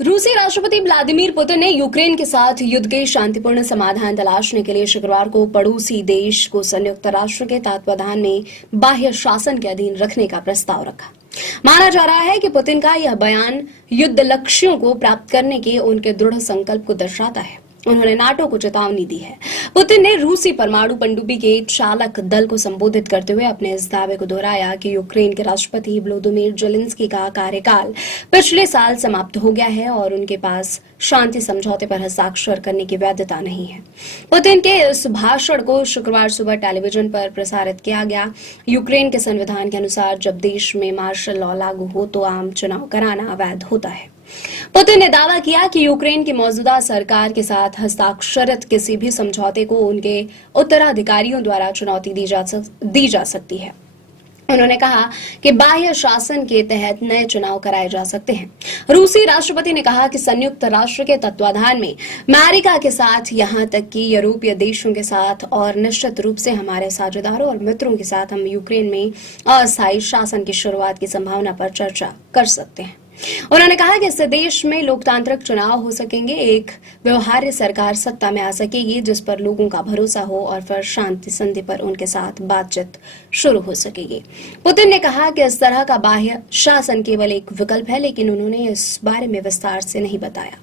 रूसी राष्ट्रपति Vladimir Putin ने यूक्रेन के साथ युद्ध के शांतिपूर्ण समाधान तलाशने के लिए शुक्रवार को पड़ोसी देश को संयुक्त राष्ट्र के तत्वावधान में बाह्य शासन के अधीन रखने का प्रस्ताव रखा। माना जा रहा है कि पुतिन का यह बयान युद्ध लक्ष्यों को प्राप्त करने के उनके दृढ़ संकल्प को दर्शाता है। उन्होंने नाटो को चेतावनी दी है। पुतिन ने रूसी परमाणु पनडुब्बी के चालक दल को संबोधित करते हुए अपने इस दावे को दोहराया कि यूक्रेन के राष्ट्रपति व्लादिमीर ज़ेलेंस्की का कार्यकाल पिछले साल समाप्त हो गया है और उनके पास शांति समझौते पर हस्ताक्षर करने की वैधता नहीं है। पुतिन के इस भाषण को शुक्रवार सुबह टेलीविजन पर प्रसारित किया गया। यूक्रेन के संविधान के अनुसार जब देश में मार्शल लॉ लागू हो तो आम चुनाव कराना अवैध होता है। पुतिन ने दावा किया कि यूक्रेन की मौजूदा सरकार के साथ हस्ताक्षरित किसी भी समझौते को उनके उत्तराधिकारियों द्वारा चुनौती दी जा सकती है। उन्होंने कहा कि बाह्य शासन के तहत नए चुनाव कराए जा सकते हैं। रूसी राष्ट्रपति ने कहा कि संयुक्त राष्ट्र के तत्वावधान में अमेरिका के साथ यहां तक कि यूरोपीय देशों के साथ और निश्चित रूप से हमारे साझेदारों और मित्रों के साथ हम यूक्रेन में अस्थायी शासन की शुरुआत की संभावना पर चर्चा कर सकते हैं। उन्होंने कहा कि इससे देश में लोकतांत्रिक चुनाव हो सकेंगे, एक व्यवहार्य सरकार सत्ता में आ सकेगी जिस पर लोगों का भरोसा हो और फिर शांति संधि पर उनके साथ बातचीत शुरू हो सकेगी। पुतिन ने कहा कि इस तरह का बाह्य शासन केवल एक विकल्प है, लेकिन उन्होंने इस बारे में विस्तार से नहीं बताया।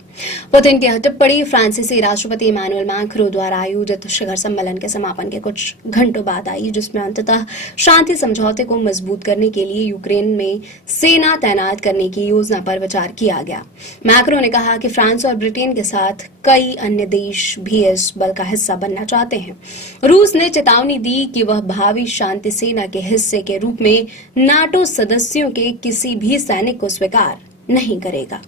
पुतिन की यह टिप्पणी फ्रांसीसी राष्ट्रपति इमैनुअल मैक्रों द्वारा आयोजित शिखर सम्मेलन के समापन के कुछ घंटों बाद आई, जिसमें अंततः शांति समझौते को मजबूत करने के लिए यूक्रेन में सेना तैनात करने की योजना पर विचार किया गया। मैक्रों ने कहा कि फ्रांस और ब्रिटेन के साथ कई अन्य देश भी इस बल का हिस्सा बनना चाहते हैं। रूस ने चेतावनी दी कि वह भावी शांति सेना के हिस्से के रूप में नाटो सदस्यों के किसी भी सैनिक को स्वीकार नहीं करेगा।